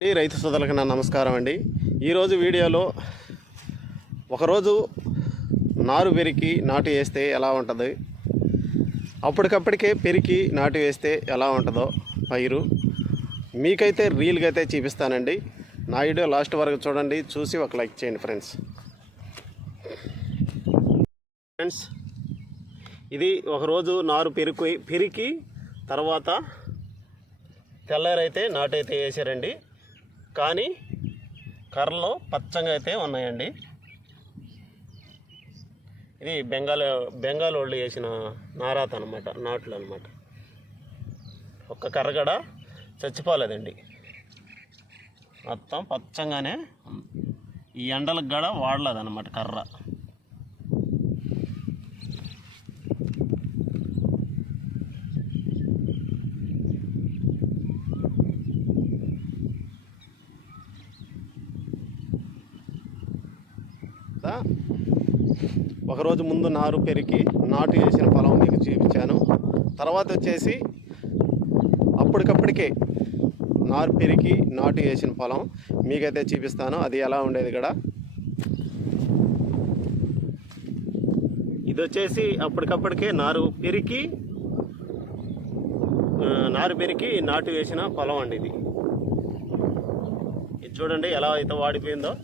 రైతు సోదరులకు నా నమస్కారం అండి. ఈరోజు వీడియోలో ఒకరోజు నారు పెరికి నాటు వేస్తే ఎలా ఉంటుంది, అప్పటికప్పటికే పెరికి నాటు వేస్తే ఎలా ఉంటుందో పైరు మీకైతే రీల్గా అయితే చూపిస్తానండి. నా వీడియో లాస్ట్ వరకు చూడండి, చూసి ఒక లైక్ చేయండి ఫ్రెండ్స్. ఇది ఒకరోజు నారు పెరికి తర్వాత తెల్లారైతే నాటు అయితే వేసారండి. కానీ కర్రలో పచ్చగా అయితే ఉన్నాయండి. ఇది బెంగాల్ వాళ్ళు వేసిన నారాత అనమాట, నాట్లు అనమాట. ఒక్క కర్ర కూడా చచ్చిపోలేదండి, మొత్తం పచ్చగానే. ఈ ఎండలకు కూడా వాడలేదన్నమాట కర్ర. ఒకరోజు ముందు నారు పెరికి నాటు వేసిన పొలం మీకు చూపించాను. తర్వాత వచ్చేసి అప్పటికప్పటికే నారు పెరికి నాటు వేసిన పొలం మీకైతే చూపిస్తాను, అది ఎలా ఉండేది కూడా. ఇది వచ్చేసి అప్పటికప్పటికే నారు పెరికి నాటు వేసిన పొలం అండి. ఇది చూడండి ఎలా అయితే వాడిపోయిందో.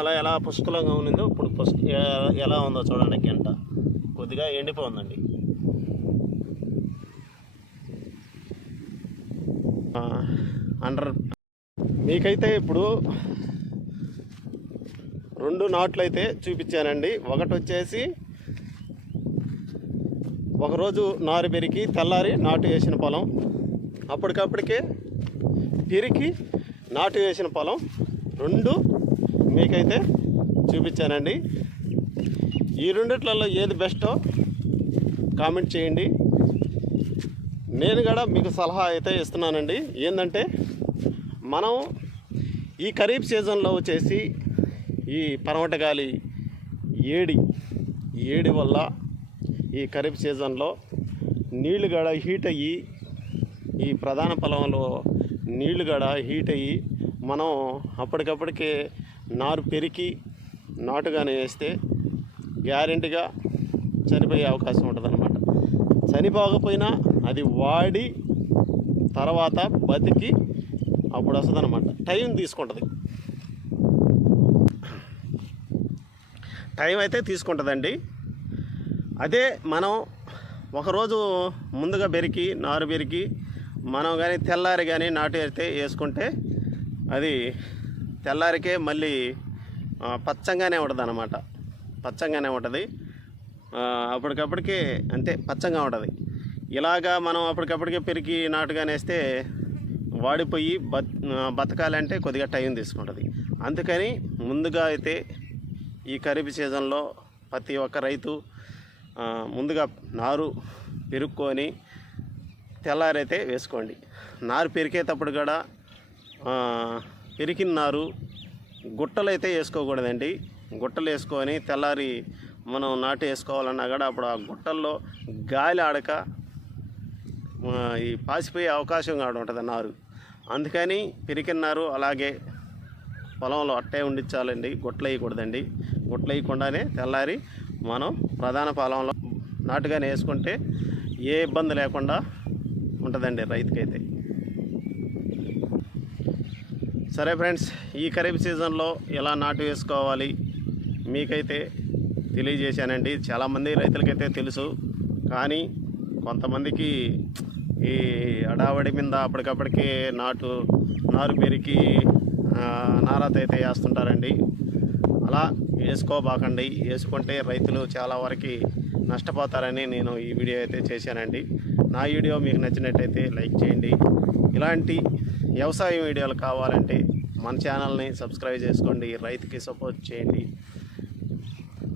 అలా ఎలా పుష్కలంగా ఉన్నదో ఇప్పుడు ఎలా ఉందో చూడండి. గంట కొద్దిగా ఎండిపోతుందండి. మీకైతే ఇప్పుడు 2 నాట్లు అయితే చూపించానండి. ఒకటి వచ్చేసి ఒకరోజు నారు పెరికి తెల్లారి నాటు వేసిన పొలం, అప్పటికప్పటికే పెరికి నాటు వేసిన పొలం 2 మీకైతే చూపించానండి. ఈ రెండిట్లలో ఏది బెస్టో కామెంట్ చేయండి. నేను కూడా మీకు సలహా అయితే ఇస్తున్నానండి. ఏంటంటే మనం ఈ ఖరీఫ్ సీజన్లో వచ్చేసి ఈ పరమట గాలి ఏడి వల్ల ఈ ఖరీఫ్ సీజన్లో నీళ్లు గడ హీట్ అయ్యి, ఈ ప్రధాన పొలంలో నీళ్లు గడ హీట్ అయ్యి మనం అప్పటికప్పటికే నారు పెరికి నాటుగానే వేస్తే గ్యారెంటీగా చనిపోయే అవకాశం ఉంటుంది అన్నమాట. చనిపోకపోయినా అది వాడి తర్వాత బతికి అప్పుడు వస్తుంది అన్నమాట. టైం తీసుకుంటుంది, టైం అయితే తీసుకుంటుందండి. అదే మనం ఒకరోజు ముందుగా నారు పెరికి మనం కానీ తెల్లారి కానీ నాటు అయితే వేసుకుంటే అది తెల్లారికే మళ్ళీ పచ్చంగానే ఉంటుంది అన్నమాట. పచ్చంగానే ఉంటుంది, అప్పటికప్పటికే అంతే పచ్చంగా ఉంటుంది. ఇలాగా మనం అప్పటికప్పటికే పెరిగి నాటుగానే వేస్తే వాడిపోయి బతకాలంటే కొద్దిగా టైం తీసుకుంటుంది. అందుకని ముందుగా అయితే ఈ ఖరీఫ్ సీజన్లో ప్రతి ఒక్క రైతు ముందుగా నారు పెరుక్కొని తెల్లారైతే వేసుకోండి. నారు పెరికేటప్పుడు కూడా పెరికిన నారు గుట్టలు అయితే వేసుకోకూడదండి. గుట్టలు వేసుకొని తెల్లారి మనం నాటు వేసుకోవాలన్నా కూడా అప్పుడు ఆ గుట్టల్లో గాలి ఆడక ఈ పాసిపోయే అవకాశం కూడా ఉంటుంది నారు. అందుకని పెరికిన నారు అలాగే పొలంలో అట్టే ఉండించాలండి, గుట్టలు వేయకూడదండి. గుట్టలు వేయకుండానే తెల్లారి మనం ప్రధాన పొలంలో నాటుగానే వేసుకుంటే ఏ ఇబ్బంది లేకుండా ఉంటుందండి రైతుకైతే. సరే ఫ్రెండ్స్, ఈ ఖరీఫ్ సీజన్లో ఎలా నాటు వేసుకోవాలి మీకైతే తెలియజేశానండి. చాలామంది రైతులకైతే తెలుసు, కానీ కొంతమందికి ఈ అడావడి మీద అప్పటికప్పటికే నారు పెరికి నారాత అయితే వేస్తుంటారండి. అలా వేసుకోబాకండి. వేసుకుంటే రైతులు చాలా వరకు నష్టపోతారని నేను ఈ వీడియో అయితే చేశానండి. నా వీడియో మీకు నచ్చినట్టయితే లైక్ చేయండి. ఇలాంటి వ్యవసాయ వీడియోలు కావాలంటే మన ఛానల్ని సబ్స్క్రైబ్ చేసుకోండి, రైతుకి సపోర్ట్ చేయండి.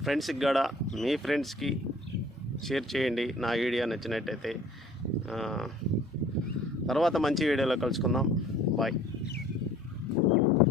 ఫ్రెండ్స్కి కూడా మీ ఫ్రెండ్స్కి షేర్ చేయండి నా వీడియో నచ్చినట్టయితే. తర్వాత మంచి వీడియోలో కలుసుకుందాం. బాయ్.